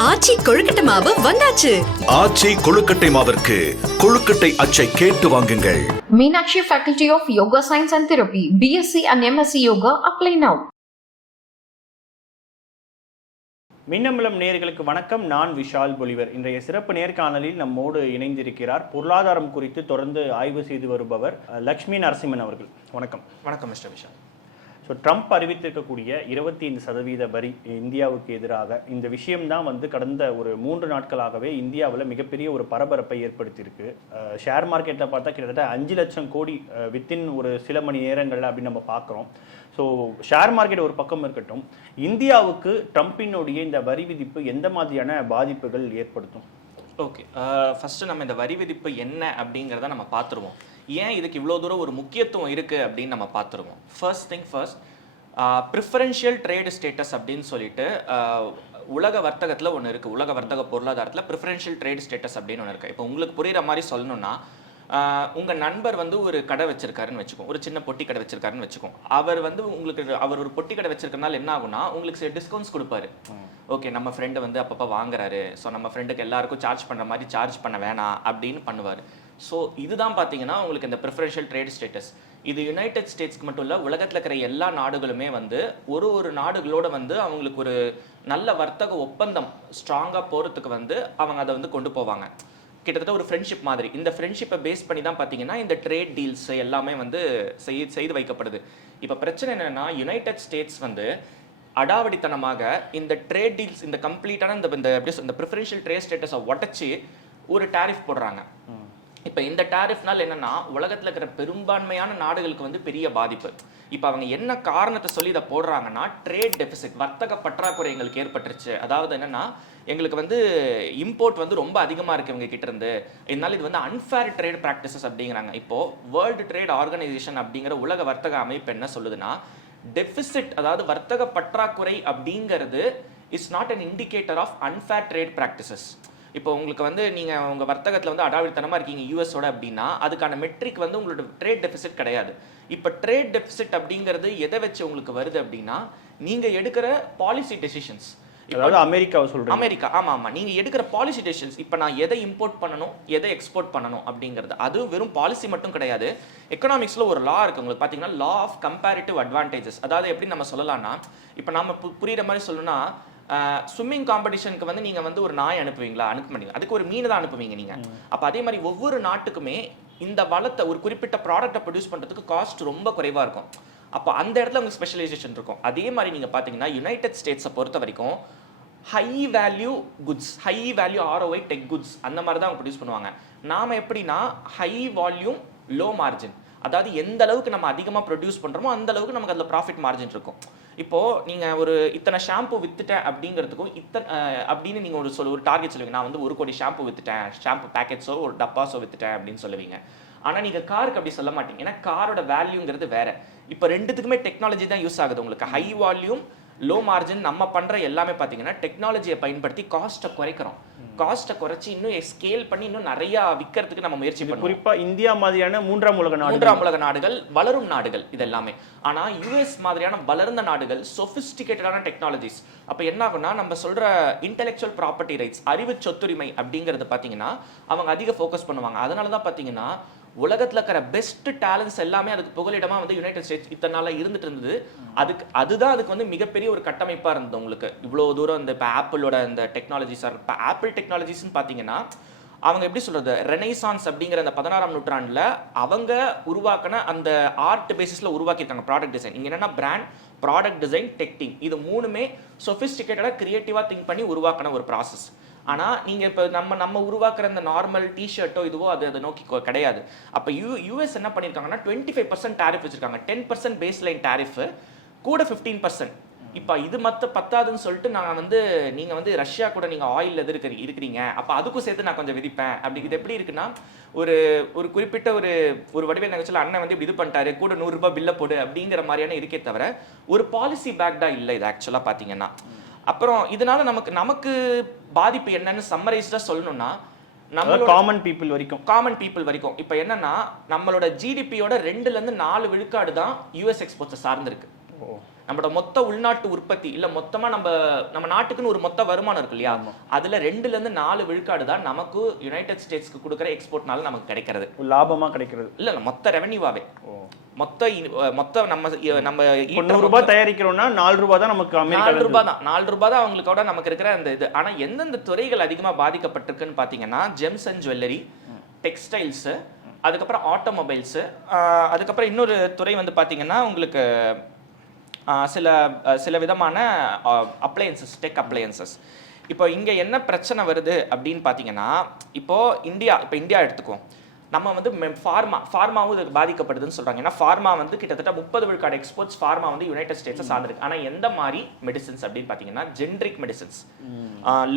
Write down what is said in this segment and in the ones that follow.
ஆச்சி கொழுக்கட்டை மாவு வந்தாச்சு. ஆச்சி கொழுக்கட்டை மாவிற்கு கொழுக்கட்டை அச்சை கேட்டு வாங்குங்கள். Meenakshi Faculty of Yoga Science and Therapy, BSc and MSc Yoga, apply now. Minnambalam நேயர்களுக்கு வணக்கம். நான் விஷால் பொலிவர். இன்றைய சிறப்பு நேர்காணலில் நம்மோடு இணைந்திருக்கிறார். பொருளாதாரம் குறித்து தொடர்ந்து ஆய்வு செய்து வருபவர் லக்ஷ்மி நரசிம்மன் அவர்கள். வணக்கம். வணக்கம் மிஸ்டர் விஷால். ஸோ ட்ரம்ப் அறிவித்திருக்கக்கூடிய இருபத்தி ஐந்து சதவீத வரி இந்தியாவுக்கு எதிராக இந்த விஷயம்தான் வந்து கடந்த ஒரு மூன்று நாட்களாகவே இந்தியாவில் மிகப்பெரிய ஒரு பரபரப்பை ஏற்படுத்தியிருக்கு. ஷேர் மார்க்கெட்டில் பார்த்தா கிட்டத்தட்ட அஞ்சு லட்சம் கோடி வித்தின் ஒரு சில மணி நேரங்களில் அப்படின்னு நம்ம பார்க்குறோம். ஸோ ஷேர் மார்க்கெட் ஒரு பக்கம் இருக்கட்டும் இந்தியாவுக்கு ட்ரம்ப்பினுடைய இந்த வரி விதிப்பு எந்த மாதிரியான பாதிப்புகள் ஏற்படுத்தும்? ஓகே ஃபஸ்ட்டு நம்ம இந்த வரி விதிப்பு என்ன அப்படிங்கிறத நம்ம பார்த்துருவோம். ஏன் இதுக்கு இவ்வளோ தூரம் ஒரு முக்கியத்துவம் இருக்குது அப்படின்னு நம்ம பார்த்துருவோம். First thing first preferential trade status அப்படின்னு சொல்லிட்டு உலக வர்த்தகத்தில் ஒன்று இருக்குது உலக வர்த்தக பொருளாதாரத்தில் ப்ரிஃபரன்ஷியல் ட்ரேட் ஸ்டேட்டஸ் அப்படின்னு ஒன்று இருக்குது இப்போ உங்களுக்கு புரியுற மாதிரி சொல்லணும்னா ஆஹ், உங்க நண்பர் வந்து ஒரு கடை வச்சிருக்காருன்னு வச்சுக்கோம் ஒரு சின்ன பொட்டி கடை வச்சிருக்காருன்னு வச்சுக்கோம் அவர் வந்து உங்களுக்கு அவர் ஒரு பொட்டி கடை வச்சிருக்கனால என்ன ஆகும்னா உங்களுக்கு சில டிஸ்கவுண்ட்ஸ் கொடுப்பாரு. ஓகே நம்ம ஃப்ரெண்டு வந்து அப்பப்போ வாங்குறாரு. ஸோ நம்ம ஃப்ரெண்டுக்கு எல்லாருக்கும் சார்ஜ் பண்ணுற மாதிரி சார்ஜ் பண்ண வேணாம் அப்படின்னு பண்ணுவார். ஸோ இதுதான் பார்த்தீங்கன்னா உங்களுக்கு இந்த ப்ரிஃபரன்ஷியல் ட்ரேட் ஸ்டேட்டஸ் இது யுனைடெட் ஸ்டேட்ஸ்க்கு மட்டும் இல்லை உலகத்தில் இருக்கிற எல்லா நாடுகளுமே வந்து ஒரு ஒரு நாடுகளோட வந்து அவங்களுக்கு ஒரு நல்ல வர்த்தக ஒப்பந்தம் ஸ்ட்ராங்காக போகிறதுக்கு வந்து அவங்க அதை வந்து கொண்டு போவாங்க. கிட்டத்தட்ட ஒரு ஃப்ரெண்ட்ஷிப் மாதிரி. இந்த ஃப்ரெண்ட்ஷிப்பை பேஸ் பண்ணி தான் பார்த்தீங்கன்னா இந்த ட்ரேட் டீல்ஸ் எல்லாமே வந்து செய் செய்து வைக்கப்படுது. இப்போ பிரச்சனை என்னென்னா யுனைடெட் ஸ்டேட்ஸ் வந்து அடாவடித்தனமாக இந்த ட்ரேட் டீல்ஸ் இந்த கம்ப்ளீட்டான இந்த இந்த எப்படி இந்த ப்ரிஃபரன்ஷியல் ட்ரேட் ஸ்டேட்டஸை உடச்சி ஒரு டேரிஃப் போடுறாங்க. இப்போ இந்த டாரிஃப்னால் என்னன்னா உலகத்தில் இருக்கிற பெரும்பான்மையான நாடுகளுக்கு வந்து பெரிய பாதிப்பு. இப்போ அவங்க என்ன காரணத்தை சொல்லி இதை போடுறாங்கன்னா ட்ரேட் டெபிசிட் வர்த்தக பற்றாக்குறை எங்களுக்கு ஏற்பட்டுருச்சு. அதாவது என்னன்னா எங்களுக்கு வந்து இம்போர்ட் வந்து ரொம்ப அதிகமாக இருக்கு இவங்க கிட்ட இருந்து. இதனால இது வந்து அன்ஃபேர் ட்ரேட் ப்ராக்டிசஸ் அப்படிங்கிறாங்க. இப்போ வேர்ல்டு ட்ரேட் ஆர்கனைசேஷன் அப்படிங்கிற உலக வர்த்தக அமைப்பு என்ன சொல்லுதுன்னா டெபிசிட் அதாவது வர்த்தக பற்றாக்குறை அப்படிங்கிறது is not an indicator of unfair trade practices இப்போ உங்களுக்கு வந்து நீங்க உங்க வர்த்தகத்துல வந்து அடாவடித்தனமா இருக்கீங்க யூஎஸோட அப்படின்னா அதுக்கான மெட்ரிக் வந்து உங்களோட ட்ரேட் டெபிசிட் கிடையாது. இப்போ ட்ரேட் டெபிசிட் அப்படிங்கிறது எதை வச்சு உங்களுக்கு வருது அப்படின்னா நீங்க எடுக்கிற பாலிசி டெசிஷன்ஸ் அதாவது அமெரிக்காவை சொல்றேன் அமெரிக்கா ஆமா ஆமா. நீங்க எடுக்கிற பாலிசி டெசிஷன்ஸ் இப்போ நான் எதை இம்போர்ட் பண்ணணும் எதை எக்ஸ்போர்ட் பண்ணணும் அப்படிங்கிறது. அது வெறும் பாலிசி மட்டும் கிடையாது. எக்கனாமிக்ஸ்ல ஒரு லா இருக்கு. உங்களுக்கு பாத்தீங்கன்னா லா ஆஃப் கம்பேரிட்டிவ் அட்வான்டேஜஸ் அதாவது எப்படி நம்ம சொல்லலாம்னா இப்போ நம்ம புரியுற மாதிரி சொல்லணும்னா ஸ்விம்மிங் காம்படிஷனுக்கு வந்து நீங்க வந்து ஒரு நாய் அனுப்புவீங்களா? அனுப்ப மாட்டீங்க. அதுக்கு ஒரு மீன் தான் அனுப்புவீங்க நீங்க. அப்ப அதே மாதிரி ஒவ்வொரு நாட்டுக்குமே இந்த வளத்தை ஒரு குறிப்பிட்ட ப்ராடக்ட்டை ப்ரொடியூஸ் பண்றதுக்கு காஸ்ட் ரொம்ப குறைவா இருக்கும். அப்போ அந்த இடத்துல உங்களுக்கு ஸ்பெஷலைசேஷன் இருக்கும். அதே மாதிரி நீங்க பாத்தீங்கன்னா யுனைடெட் ஸ்டேட்ஸை பொறுத்த வரைக்கும் high value goods high value ROI tech goods அந்த மாதிரி தான் அவங்க ப்ரொடியூஸ் பண்ணுவாங்க. நாம எப்படின்னா ஹை வால்யூம் லோ மார்ஜின் அதாவது எந்த அளவுக்கு நம்ம அதிகமாக ப்ரொடியூஸ் பண்ணுறோமோ அந்த அளவுக்கு நமக்கு அதில் ப்ராஃபிட் மார்ஜின் இருக்கும். இப்போ நீங்க ஒரு இத்தனை ஷாம்பு வித்துட்டேன் அப்படிங்கிறதுக்கும் இத்தனை அப்படின்னு நீங்க ஒரு சொல்ல ஒரு டார்கெட் சொல்லுவீங்க. நான் வந்து ஒரு கோடி ஷாம்பு வித்துட்டேன் ஷாம்பு பேக்கெட்ஸோ ஒரு டப்பாஸோ வித்துட்டேன் அப்படின்னு சொல்லுவீங்க. ஆனா நீங்க காருக்கு அப்படி சொல்ல மாட்டீங்க. ஏன்னா காரோட வேல்யூங்கிறது வேற. இப்போ ரெண்டுத்துக்குமே டெக்னாலஜி தான் யூஸ் ஆகுது உங்களுக்கு. ஹை வால்யூம் லோ மார்ஜின் நம்ம பண்ற எல்லாமே பாத்தீங்கன்னா டெக்னாலஜியை பயன்படுத்தி காஸ்ட்டை குறைக்கிறோம். காஸ்ட்டை குறைச்சி இன்னும் ஸ்கேல் பண்ணி இன்னும் நிறைய விற்கிறதுக்கு நம்ம முயற்சி பண்ணுவோம். குறிப்பா இந்தியா மாதிரியான மூன்றாம் உலக நாடு மூன்றாம் உலக நாடுகள் வளரும் நாடுகள் இது எல்லாமே ஆனா யுஎஸ் மாதிரியான வளர்ந்த நாடுகள் சொபிஸ்டிகேட்டடான டெக்னாலஜிஸ் அப்ப என்ன ஆகும்னா நம்ம சொல்ற இன்டெலெக்சுவல் ப்ராப்பர்ட்டி ரைட்ஸ் அறிவு சொத்துரிமை அப்படிங்கறது பாத்தீங்கன்னா அவங்க அதிக ஃபோக்கஸ் பண்ணுவாங்க. அதனால தான் பாத்தீங்கன்னா உலகத்தில் இருக்கிற பெஸ்ட் டேலண்ட்ஸ் எல்லாமே அதுக்கு புகலிடமாக வந்து யுனைடெட் ஸ்டேட்ஸ் இத்தனை நாளாக இருந்துட்டு இருந்தது. அதுக்கு அதுதான் அதுக்கு வந்து மிகப்பெரிய ஒரு கட்டமைப்பாக இருந்தது உங்களுக்கு. இவ்வளோ தூரம் இந்த இப்போ ஆப்பிளோட இந்த டெக்னாலஜிஸ் இப்போ ஆப்பிள் டெக்னாலஜிஸ்ன்னு பார்த்தீங்கன்னா அவங்க எப்படி சொல்றது? ரெனைசான்ஸ் அப்படிங்கிற அந்த பதினாறாம் நூற்றாண்டில் அவங்க உருவாக்கின அந்த ஆர்ட் பேசிஸில் உருவாக்கியிருக்காங்க ப்ராடக்ட் டிசைன் இங்கே என்னென்னா பிராண்ட் ப்ராடக்ட் டிசைன் டெக்டிங் இது மூணுமே சொஃபிஸ்டிகேட்டடாக க்ரியேட்டிவாக திங்க் பண்ணி உருவாக்கின ஒரு ப்ராசஸ் ஆனால் நீங்கள் இப்போ நம்ம நம்ம உருவாக்குற இந்த நார்மல் டிஷர்ட்டோ இதுவோ அது அதை நோக்கி கிடையாது. அப்போ யூ யூஎஸ் என்ன பண்ணியிருக்காங்கன்னா டுவெண்ட்டி ஃபைவ் பர்சன்ட் டேரிஃப் வச்சிருக்காங்க. Ten percent base line tariff கூட ஃபிஃப்டீன் பர்சன்ட் இப்போ இது மற்ற பத்தாதுன்னு சொல்லிட்டு நான் வந்து நீங்கள் வந்து ரஷ்யா கூட நீங்கள் ஆயில் எது இருக்கிறீங்க. இருக்கிறீங்க அப்போ அதுக்கும் சேர்த்து நான் கொஞ்சம் விதிப்பேன். அப்படி இது எப்படி இருக்குன்னா ஒரு ஒரு குறிப்பிட்ட ஒரு ஒரு வடிவேல் நிகழ்ச்சியில் அண்ணன் வந்து இப்படி இது பண்ணிட்டாரு கூட நூறுரூபா பில்லை பில்ல போடு அப்படிங்கிற மாதிரியான இருக்கே தவிர ஒரு பாலிசி பேக்டா இல்லை இது ஆக்சுவலாக பார்த்தீங்கன்னா அப்புறம் இதனால நமக்கு நமக்கு பாதிப்பு என்னன்னு சம்மரைஸ்டா சொல்லணும்னா நம்மளோட காமன் பீப்புள் வரைக்கும். காமன் பீப்புள் வரைக்கும். இப்போ என்னன்னா நம்மளோட ஜிடிபியோட ரெண்டுல இருந்து நாலு விழுக்காடு தான் யூஎஸ் எக்ஸ்போர்ட்ஸை சார்ந்திருக்கு. நம்மளோட மொத்த உள்நாட்டு உற்பத்தி இல்ல மொத்தமா நம்ம நம்ம நாட்டுக்குன்னு ஒரு மொத்த வருமானம் இருக்கு இல்லையா? அதுல ரெண்டுல இருந்து நாலு விழுக்காடு தான் நமக்கு யுனைடெட் ஸ்டேட்ஸ்க்கு கொடுக்குற எக்ஸ்போர்ட்னால நமக்கு கிடைக்கிறது. லாபமா கிடைக்கிறது. இல்ல இல்ல மொத்த ரெவன்யூவாவே மொத்த மொத்த நம்ம நம்ம நூறு ரூபாய் தயாரிக்கிறோம்னா நாலு ரூபாய் தான் நமக்கு நாலு ரூபாய் தான். நாலு ரூபாய் தான் அவங்களுக்கோட நமக்கு இருக்கிற அந்த இது. ஆனா எந்தெந்த துறைகள் அதிகமா பாதிக்கப்பட்டிருக்குன்னு பாத்தீங்கன்னா ஜெம்ஸ் அண்ட் ஜுவல்லரி டெக்ஸ்டைல்ஸ் அதுக்கப்புறம் ஆட்டோமொபைல்ஸ் அதுக்கப்புறம் இன்னொரு துறை வந்து பாத்தீங்கன்னா உங்களுக்கு சில சில விதமான அப்ளையன்சஸ் டெக் அப்ளையன்சஸ் இப்போ இங்க என்ன பிரச்சனை வருது அப்படின்னு பாத்தீங்கன்னா இப்போ இந்தியா இப்போ இந்தியா எடுத்துக்குவோம். நம்ம வந்து ஃபார்மா ஃபார்மாவும் இதுக்கு பாதிக்கப்படுதுன்னு சொல்றாங்க. ஏன்னா ஃபார்மா வந்து கிட்டத்தட்ட முப்பது விழுக்காடு எக்ஸ்போர்ட்ஸ் ஃபார்மா வந்து யுனைடெட் ஸ்டேட்ஸை சார்ந்திருக்கு. ஆனா எந்த மாதிரி மெடிசின்ஸ் அப்படின்னு பாத்தீங்கன்னா generic medicines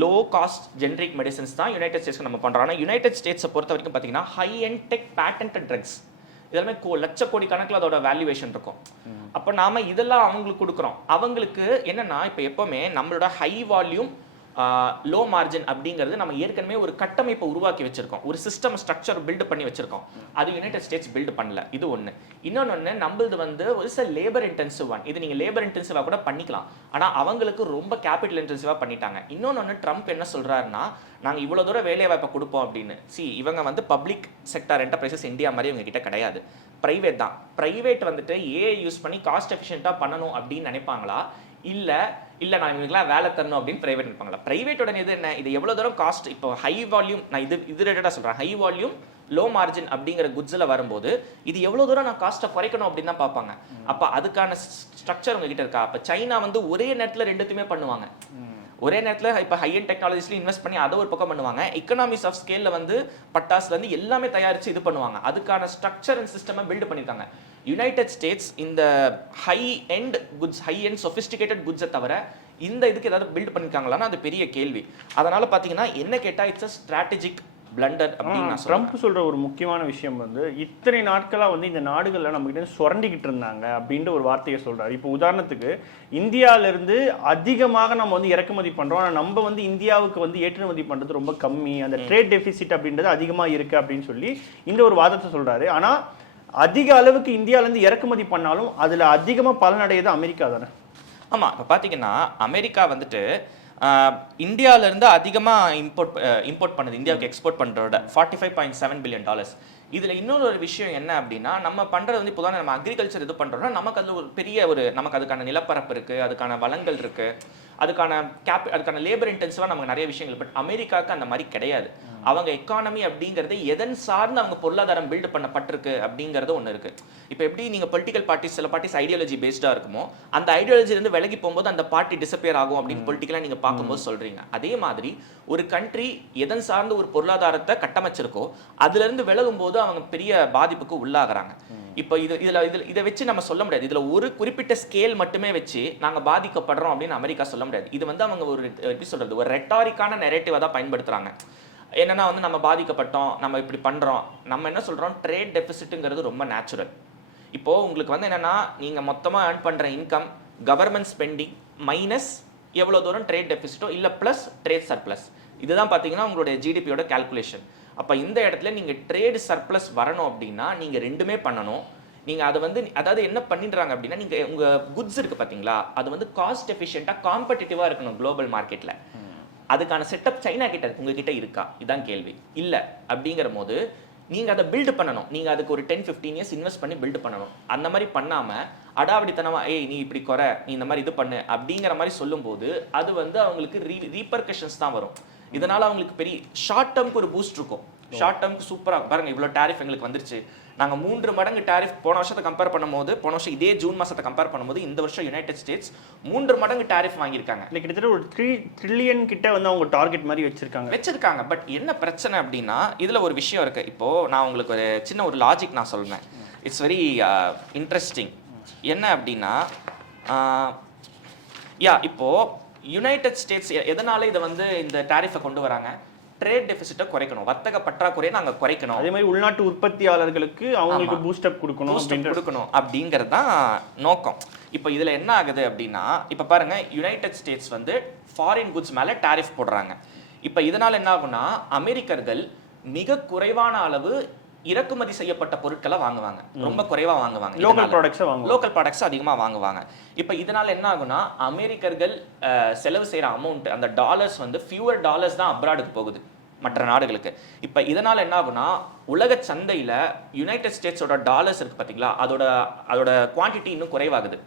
low cost generic medicines தான் யுனைடெட் ஸ்டேட்ஸ்க்கு நம்ம பண்றோம் ஆனா யுனைடெட் ஸ்டேட்ஸை பொறுத்த வரைக்கும் பாத்தீங்கன்னா high and tech patent drugs இதெல்லாமே கோ லட்ச கோடி கணக்குல அதோட வேல்யூவேஷன் இருக்கும். அப்போ நாம இதெல்லாம் அவங்களுக்கு கொடுக்குறோம். அவங்களுக்கு என்னன்னா இப்போ எப்பவுமே நம்மளோட ஹை வால்யூம் லோ மார்ஜின் அப்படிங்கிறது நம்ம ஏற்கனவே ஒரு கட்டமைப்பை உருவாக்கி வச்சிருக்கோம். ஒரு சிஸ்டம் ஸ்ட்ரக்சர் பில்ட் பண்ணி வச்சிருக்கோம். அது யுனைடெட் ஸ்டேட்ஸ் பில்ட் பண்ணல. இது ஒன்று இன்னொன்று நம்மளது வந்து ஒரு சில லேபர் இன்டென்சிவ் ஒன் இது நீங்கள் லேபர் இன்டென்சிவாக கூட பண்ணிக்கலாம். ஆனால் அவங்களுக்கு ரொம்ப கேபிட்டல் இன்டென்சிவாக பண்ணிட்டாங்க. இன்னொன்று ட்ரம்ப் என்ன சொல்கிறாருன்னா நாங்கள் இவ்வளோ தூரம் வேலைவாய்ப்பை கொடுப்போம் அப்படின்னு. சி இவங்க வந்து பப்ளிக் செக்டார் என்டர்பிரைசஸ் இந்தியா மாதிரி இவங்க கிட்ட கிடையாது. ப்ரைவேட் தான். ப்ரைவேட் வந்துட்டு ஏஐ யூஸ் பண்ணி காஸ்ட் எஃபிஷியண்ட்டாக பண்ணணும் அப்படின்னு நினைப்பாங்களா? இல்ல இல்ல நான் இவங்களுக்குலாம் வேலை தரணும் அப்படின்னு பிரைவேட் நினைப்பாங்களா பிரைவேட்டோட இது என்ன? இது எவ்வளவு தூரம் காஸ்ட் இப்போ ஹை வால்யூம் நான் இது இது ரிலேட்டடாக சொல்றேன். ஹை வால்யூம் லோ மார்ஜின் அப்படிங்கிற குட்ஸில் வரும்போது இது எவ்வளவு தூரம் நான் காஸ்ட்டை குறைக்கணும் அப்படின்னு தான் பார்ப்பாங்க. அப்ப அதுக்கான ஸ்ட்ரக்சர் உங்ககிட்ட இருக்கா? அப்ப சைனா வந்து ஒரே நேரத்துல ரெண்டுத்தையுமே பண்ணுவாங்க. ஒரே நேரத்தில் இப்போ ஹை அண்ட் டெக்னாலஜிஸ்லையும் இன்வெஸ்ட் பண்ணி அதை ஒரு பக்கம் பண்ணுவாங்க. எக்கனாமிஸ் ஆஃப் ஸ்கேல்ல வந்து பட்டாஸ்லேருந்து எல்லாமே தயாரித்து இது பண்ணுவாங்க. அதுக்கான ஸ்ட்ரக்சர் அண்ட் சிஸ்டமை பில்ட் பண்ணியிருக்காங்க யுனைடெட் ஸ்டேட்ஸ் இந்த high end goods high end sophisticated குட்ஸை தவிர இந்த இதுக்கு ஏதாவது பில்ட் பண்ணிருக்காங்களான்னா அது பெரிய கேள்வி. அதனால் பார்த்தீங்கன்னா என்ன கேட்டால் இட்ஸ் அ ஸ்ட்ராட்டஜிக் பிளண்டர் அப்படின்னு ட்ரம்ப் சொல்ற ஒரு முக்கியமான விஷயம் வந்து இத்தனை நாட்களா வந்து இந்த நாடுகள்ல நம்ம கிட்ட சுரண்டிக்கிட்டு இருந்தாங்க அப்படின்ற ஒரு வார்த்தையை சொல்றாரு. இப்போ உதாரணத்துக்கு இந்தியால இருந்து அதிகமாக நம்ம வந்து இறக்குமதி பண்றோம். ஆனா நம்ம வந்து இந்தியாவுக்கு வந்து ஏற்றுமதி பண்றது ரொம்ப கம்மி. அந்த ட்ரேட் டெபிசிட் அப்படின்றது அதிகமா இருக்கு அப்படின்னு சொல்லி இந்த ஒரு வாதத்தை சொல்றாரு. ஆனா அதிக அளவுக்கு இந்தியால இருந்து இறக்குமதி பண்ணாலும் அதுல அதிகமா பலனடையது அமெரிக்கா தானே? ஆமா இப்போ பார்த்தீங்கன்னா அமெரிக்கா வந்துட்டு இந்தியாவிலேருந்து அதிகமாக இம்போர்ட் இம்போர்ட் பண்ணுது இந்தியாவுக்கு export பண்ணுறோட forty five point seven billion dollars இதில் இன்னொரு ஒரு விஷயம் என்ன அப்படின்னா நம்ம பண்ணுறது வந்து இப்போ நம்ம அக்ரிகல்ச்சர் இது பண்ணுறோம்னா நமக்கு அதில் ஒரு பெரிய ஒரு நமக்கு அதுக்கான நிலப்பரப்பு இருக்குது அதுக்கான வளங்கள் இருக்குது அதுக்கான கேப் அதுக்கான லேபர் இன்டென்சிவாக நமக்கு நிறைய விஷயங்கள். பட் அமெரிக்காவுக்கு அந்த மாதிரி கிடையாது. அவங்க எக்கானமி அப்படிங்கிறது எதன் சார்ந்து அவங்க பொருளாதாரம் பில்ட் பண்ணப்பட்டிருக்கு அப்படிங்கிறது ஒன்று இருக்கு. இப்போ எப்படி நீங்கள் பொலிட்டிக்கல் பார்ட்டிஸ் சில பார்ட்டிஸ் ஐடியாலஜி பேஸ்டாக இருக்குமோ அந்த ஐடியாலஜி இருந்து விலகி போகும்போது அந்த பார்ட்டி டிசப்பியர் ஆகும் அப்படின்னு பொலிட்டிக்கலாக நீங்கள் பார்க்கும்போது சொல்றீங்க. அதே மாதிரி ஒரு கண்ட்ரி எதன் சார்ந்த ஒரு பொருளாதாரத்தை கட்டமைச்சிருக்கோ அதுல இருந்து விலகும் போது அவங்க பெரிய பாதிப்புக்கு உள்ளாகுறாங்க. இப்போ இது இதுல இதுல இதை வச்சு நம்ம சொல்ல முடியாது. இதுல ஒரு குறிப்பிட்ட ஸ்கேல் மட்டுமே வச்சு நாங்க பாதிக்கப்படுறோம் அப்படின்னு அமெரிக்கா சொல்ல முடியாது. இது வந்து அவங்க ஒரு எப்படி சொல்றது ஒரு ரெட்டாரிக்கான நெரேட்டிவா தான் பயன்படுத்துறாங்க. என்னன்னா வந்து நம்ம பாதிக்கப்பட்டோம் நம்ம இப்படி பண்றோம். நம்ம என்ன சொல்றோம்? ட்ரேட் டெபிசிட்டுங்கிறது ரொம்ப நேச்சுரல் இப்போ உங்களுக்கு வந்து என்னன்னா நீங்க மொத்தமா ஏர்ன் பண்ற இன்கம் கவர்மெண்ட் ஸ்பெண்டிங் மைனஸ் எவ்வளவு தூரம் ட்ரேட் டெபிசிட்டோ இல்ல பிளஸ் ட்ரேட் சர்ப்ளஸ் இதுதான் பாத்தீங்கன்னா உங்களுடைய ஜிடிபியோட கால்குலேஷன் அப்ப இந்த இடத்துல நீங்க ட்ரேட் சர்ப்ளஸ் வரணும் அப்படின்னா நீங்க ரெண்டுமே பண்ணணும். நீங்க அதை வந்து அதாவது என்ன பண்ணிடுறாங்க அப்படின்னா நீங்க உங்க குட்ஸ் இருக்கு பாத்தீங்களா? அது வந்து காஸ்ட் எஃபிஷியண்டா காம்படிட்டிவா இருக்கணும் குளோபல் மார்க்கெட்ல அதுக்கான செட்டப் சைனா கிட்ட உங்ககிட்ட இருக்கா? இதுதான் கேள்வி. இல்லை அப்படிங்கிற போது நீங்கள் அதை பில்டு பண்ணணும். நீங்கள் அதுக்கு ஒரு டென் 15 இயர்ஸ் இன்வெஸ்ட் பண்ணி பில்ட் பண்ணணும். அந்த மாதிரி பண்ணாமல் அடாவடித்தனமா ஏய் நீ இப்படி குறை நீ இந்த மாதிரி இது பண்ணு அப்படிங்கிற மாதிரி சொல்லும்போது அது வந்து அவங்களுக்கு ரீ ரீபர்கஷன்ஸ் தான் வரும். இதனால் அவங்களுக்கு பெரிய ஷார்ட் டேர்ம்க்கு ஒரு பூஸ்ட் இருக்கும். ஷார்ட் டேர்ம்க்கு சூப்பரா பாருங்க இவ்வளவு டாரிஃப் எங்களுக்கு வந்துருச்சு. நாங்க மூன்று மடங்கு டாரிஃப் போன வருஷத்தை கம்பேர் பண்ணும்போது போன வருஷம் இதே ஜூன் மாசத்தை கம்பேர் பண்ணும்போது இந்த வருஷம் யுனைடெட் ஸ்டேட்ஸ் மூன்று மடங்கு டாரிஃப் வாங்கியிருக்காங்க. இல்லை கிட்டத்தட்ட ஒரு த்ரீ ட்ரில்லியன் கிட்ட வந்து அவங்க டார்கெட் மாதிரி வச்சிருக்காங்க. வச்சிருக்காங்க. பட் என்ன பிரச்சனை அப்படின்னா இதுல ஒரு விஷயம் இருக்கு. இப்போ நான் உங்களுக்கு ஒரு சின்ன ஒரு லாஜிக் நான் சொல்றேன். இட்ஸ் வெரி இன்ட்ரெஸ்டிங் என்ன அப்படின்னா யா இப்போ யுனைடெட் ஸ்டேட்ஸ் எதனால இதை வந்து இந்த டாரிஃபை கொண்டு வராங்க? ட்ரேட் டெபிசிட்டை குறைக்கணும். வர்த்தக பற்றாக்குறையை நாங்க குறைக்கணும். அதே மாதிரி உள்நாட்டு உற்பத்தியாளர்களுக்கு அவங்களுக்கு பூஸ்ட் அப் கொடுக்கணும் கொடுக்கணும் அப்படிங்கிறது தான் நோக்கம். இப்போ இதுல என்ன ஆகுது அப்படின்னா இப்போ பாருங்க யுனைடெட் ஸ்டேட்ஸ் வந்து ஃபாரின் குட்ஸ் மேல டாரிஃப் போடுறாங்க. இப்போ இதனால என்ன ஆகும்னா அமெரிக்கர்கள் மிக குறைவான அளவு இறக்குமதி செய்யப்பட்ட பொருட்களை வாங்குவாங்க. ரொம்ப குறைவா வாங்குவாங்க products அ வாங்குவாங்க. லோக்கல் ப்ராடக்ட்ஸ் அதிகமாக வாங்குவாங்க. இப்போ இதனால என்ன ஆகும்னா அமெரிக்கர்கள் செலவு செய்கிற அமௌண்ட் அந்த டாலர்ஸ் வந்து ஃபியூவர் டாலர்ஸ் தான் அப்ராடுக்கு போகுது. மற்ற நாடுகளுக்கு. இப்போ இதனால என்ன ஆகும்னா உலக சந்தையில் யுனைடெட் ஸ்டேட்ஸோட டாலர்ஸ் இருக்கு பார்த்தீங்களா அதோட அதோட குவான்டிட்டி இன்னும் குறைவாகுது.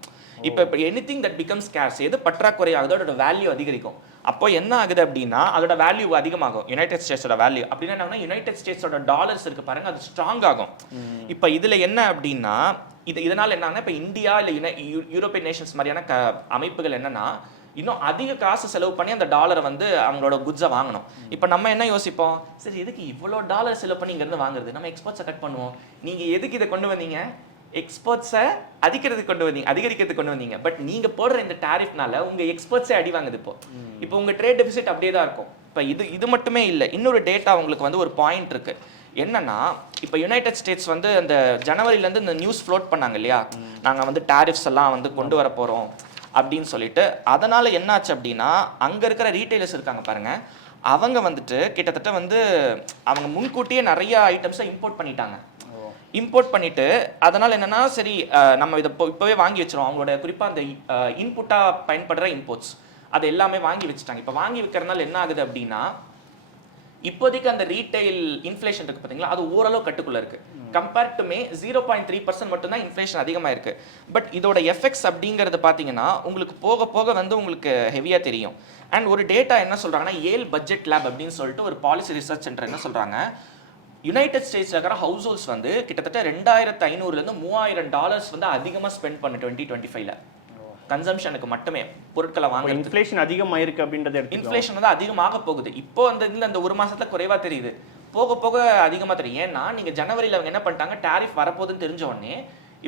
இப்போ இப்போ anything that becomes CARES எது பற்றாக்குறை ஆகுதோ அதோட வேல்யூ அதிகரிக்கும். அப்போ என்ன ஆகுது அப்படின்னா அதோட வேல்யூ அதிகமாகும். யுனைடெட் ஸ்டேட்ஸோட வேல்யூ அப்படின்னா என்ன யுனைடெட் ஸ்டேட்ஸோட டாலர்ஸ் இருக்கு பாருங்க அது ஸ்ட்ராங் ஆகும். இப்போ இதுல என்ன அப்படின்னா இது இதனால என்னன்னா இப்போ இந்தியா இல்லை யுனை யூரோப்பியன் நேஷன்ஸ் மாதிரியான க அமைப்புகள் என்னன்னா இன்னும் அதிக காசு செலவு பண்ணி அந்த டாலரை வந்து அவங்களோட குட்ஸை வாங்கணும். இப்போ நம்ம என்ன யோசிப்போம்? சரி எதுக்கு இவ்வளோ டாலர் செலவு பண்ணி இங்கேருந்து வாங்குறது? நம்ம எக்ஸ்போர்ட்ஸை கட் பண்ணுவோம். நீங்கள் எதுக்கு இதை கொண்டு வந்தீங்க? எக்ஸ்போர்ட்ஸை அதிகரிக்கிறதுக்கு கொண்டு வந்தீங்க அதிகரிக்கிறதுக்கு கொண்டு வந்தீங்க. பட் நீங்க போடுற இந்த டாரிஃப்னால உங்க எக்ஸ்போர்ட்ஸே அடி வாங்குது இப்போ. இப்போ உங்க ட்ரேட் டெபிசிட் அப்படியே தான் இருக்கும். இப்போ இது இது மட்டுமே இல்லை இன்னொரு டேட்டா உங்களுக்கு வந்து ஒரு பாயிண்ட் இருக்கு. என்னன்னா இப்போ யுனைடெட் ஸ்டேட்ஸ் வந்து அந்த ஜனவரிலேருந்து இந்த நியூஸ் ஃப்ளோட் பண்ணாங்க இல்லையா? நாங்கள் வந்து டாரிஃப்ஸ் எல்லாம் வந்து கொண்டு வர போகிறோம் அப்படின்னு சொல்லிட்டு அதனால என்னாச்சு அப்படின்னா அங்கே இருக்கிற ரீட்டைலர்ஸ் இருக்காங்க பாருங்க. அவங்க வந்துட்டு கிட்டத்தட்ட வந்து அவங்க முன்கூட்டியே நிறைய ஐட்டம்ஸை இம்போர்ட் பண்ணிட்டாங்க. இம்போர்ட் பண்ணிட்டு அதனால என்னன்னா சரி நம்ம இதை இப்போ இப்போவே வாங்கி வச்சிரும் அவங்களோட குறிப்பாக அந்த இன்புட்டாக பயன்படுற இம்போர்ட்ஸ் அது எல்லாமே வாங்கி வச்சுட்டாங்க. இப்போ வாங்கி வைக்கிறதுனால என்ன ஆகுது அப்படின்னா இப்போதைக்கு அந்த ரீட்டைல் இன்ஃப்ளேஷன் இருக்கு பார்த்தீங்களா அது ஓரளவு கட்டுக்குள்ள இருக்கு. Compared to May zero point three percent மட்டும்தான் இன்ஃப்ளேஷன் அதிகமாக இருக்கு. பட் இதோட எஃபெக்ட்ஸ் அப்படிங்கிறது பார்த்தீங்கன்னா உங்களுக்கு போக போக வந்து உங்களுக்கு ஹெவியாக தெரியும். அண்ட் ஒரு டேட்டா என்ன சொல்றாங்கன்னா ஏல் பட்ஜெட் லேப் அப்படின்னு சொல்லிட்டு ஒரு பாலிசி ரிசர்ச் சென்டர் என்ன சொல்றாங்க யுனைடெட் ஸ்டேட்ஸ்ல இருக்கிற ஹவுஸ் ஹோல்ஸ் வந்து கிட்டத்தட்ட ரெண்டாயிரத்து ஐநூறுலேருந்து மூவாயிரம் டாலர்ஸ் வந்து அதிகமாக ஸ்பெண்ட் பண்ணு டுவெண்ட்டி டுவெண்ட்டி ஃபைவ்ல கன்சம்ஷனுக்கு மட்டுமே பொருட்களை வாங்குறதுக்கு. இன்ஃப்ளேஷன் அதிகமாயிருக்கு அப்படின்றத இன்ஃப்ளேஷன் வந்து அதிகமாக போகுது. இப்போ அந்த இதில் அந்த ஒரு மாசத்துல குறைவா தெரியுது. போக போக அதிகமா தெரியும். ஏன்னா நீங்க ஜனவரியில் அவங்க என்ன பண்ணிட்டாங்க? டாரிஃப் வரப்போகுதுன்னு தெரிஞ்ச உடனே